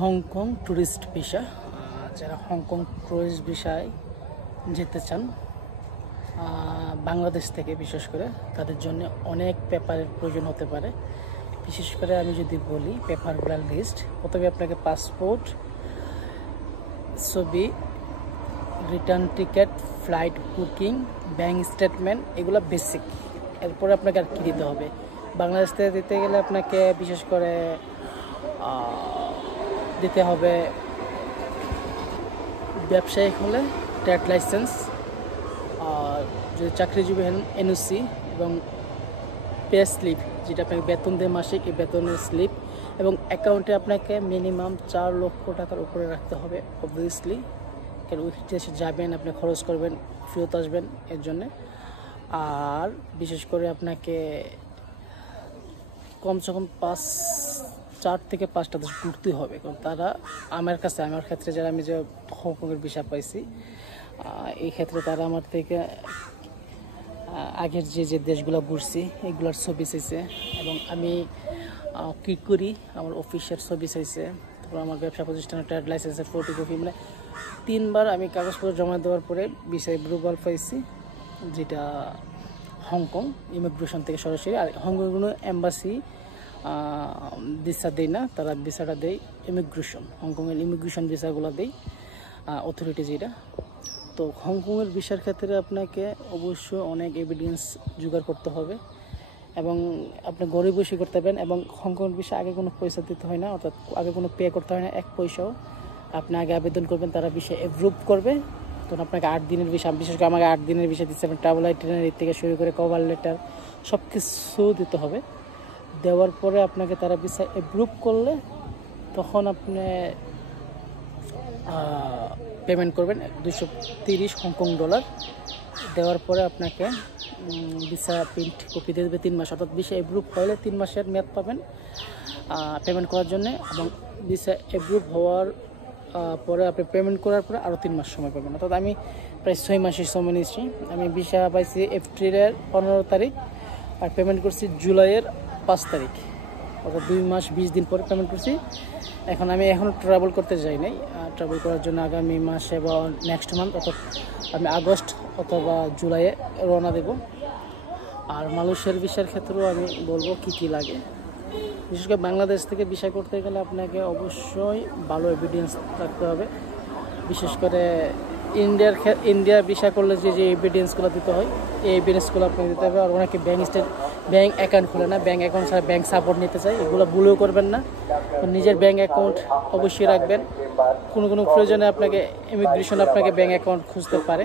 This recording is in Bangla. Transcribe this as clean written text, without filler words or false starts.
Hong Kong tourist visa. যারা হংকং ট্যুরিস্ট ভিসায় যেতে চান বাংলাদেশ থেকে, বিশেষ করে তাদের জন্য অনেক পেপারের প্রয়োজন হতে পারে। বিশেষ করে আমি যদি বলি পেপারগুলোর লিস্ট, প্রথমে আপনাকে পাসপোর্ট, ছবি, return ticket, flight booking, bank statement, এগুলো বেসিক। এরপরে আপনাকে আর কী দিতে হবে? বাংলাদেশ থেকে দিতে গেলে আপনাকে বিশেষ করে দিতে হবে ব্যবসায়িক হলে ট্রেড লাইসেন্স, আর যদি চাকরিজীবী হন এনওসি, এবং পে স্লিপ, যেটা আপনাকে বেতন দেয় মাসিক, এই বেতনের স্লিপ, এবং অ্যাকাউন্টে আপনাকে মিনিমাম 4 লক্ষ টাকার উপরে রাখতে হবে অবভিয়াসলি, কারণ ওই দেশে যাবেন, আপনি খরচ করবেন, ফেরত আসবেন, এর জন্যে। আর বিশেষ করে আপনাকে কমসে কম 4 থেকে 5টা দেশ ঘুরতে হবে, কারণ তারা আমার ক্ষেত্রে যারা আমি যে হংকংয়ের ভিসা পাইছি, এই ক্ষেত্রে তারা আমার থেকে আগের যে দেশগুলো ঘুরছি এগুলোর ছবি চাইছে, এবং আমি কী করি আমার অফিসের ছবি চাইছে, তারপর আমার ব্যবসা প্রতিষ্ঠানের ট্রেড লাইসেন্সের ফটোকপি, মানে 3বার আমি কাগজপত্র জমা দেওয়ার পরে ভিসা অ্যাপ্রুভাল পাইছি, যেটা হংকং ইমিগ্রেশন থেকে সরাসরি। আর হংকং কোনো এম্বাসি ভিসা দেয় না, তারা ভিসাটা দেয় ইমিগ্রেশন, হংকংয়ের ইমিগ্রেশন ভিসাগুলো দেয় অথরিটি যেটা। তো হংকংয়ের ভিসার ক্ষেত্রে আপনাকে অবশ্যই অনেক এভিডেন্স জোগাড় করতে হবে, এবং আপনি ঘরে বসে করতে পারবেন। এবং হংকংয়ের ভিসা আগে কোনো পয়সা দিতে হয় না, অর্থাৎ আগে কোনো পে করতে হয় না, 1 পয়সাও। আপনি আগে আবেদন করবেন, তারা ভিসা অ্যাপ্রুভ করবে, তখন আপনাকে 8 দিনের ভিসা, বিশেষ করে আমাকে 8 দিনের ভিসা দিচ্ছে। এবং ট্রাভেল আইটিনারি থেকে শুরু করে কভার লেটার সব কিছু দিতে হবে। দেওয়ার পরে আপনাকে তারা ভিসা অ্যাপ্রুভ করলে তখন আপনি পেমেন্ট করবেন 230 হংকং ডলার। দেওয়ার পরে আপনাকে ভিসা প্রিন্ট কপি দিয়ে দেবে 3 মাস, অর্থাৎ ভিসা অ্যাপ্রুভ হলে 3 মাসের মেয়াদ পাবেন পেমেন্ট করার জন্য। এবং ভিসা অ্যাপ্রুভ হওয়ার পরে আপনি পেমেন্ট করার পরে আরও 3 মাস সময় পাবেন, অর্থাৎ আমি প্রায় 6 মাসের সময় নিয়েছি। আমি ভিসা পাইছি এপ্রিলের 15 তারিখ, আর পেমেন্ট করছি জুলাইয়ের 5 তারিখ, অর্থাৎ 2 মাস 20 দিন পরে পেমেন্ট করছি। আমি এখনও ট্রাভেল করতে যাই নাই, ট্রাভেল করার জন্য আগামী মাসে বা নেক্সট মান্থ, অর্থাৎ আমি আগস্ট অথবা জুলাইয়ে রওনা দেব। আর মালয়েশিয়ার ভিসার ক্ষেত্রেও আমি বলবো কী কী লাগে। বিশেষ করে বাংলাদেশ থেকে ভিসা করতে গেলে আপনাকে অবশ্যই ভালো এভিডেন্স রাখতে হবে। বিশেষ করে ইন্ডিয়ার ভিসা করলে যে এভিডেন্সগুলো দিতে হয়, এই এভিডেন্সগুলো আপনাকে দিতে হবে। আর অনেকে ব্যাঙ্ক অ্যাকাউন্ট খুলে না, ব্যাঙ্ক অ্যাকাউন্ট ছাড়া ব্যাঙ্ক সাপোর্ট নিতে চাই, এগুলো ভুলেও করবেন না। নিজের ব্যাঙ্ক অ্যাকাউন্ট অবশ্যই রাখবেন। কোনো প্রয়োজনে আপনাকে ইমিগ্রেশন আপনাকে ব্যাঙ্ক অ্যাকাউন্ট খুঁজতে পারে,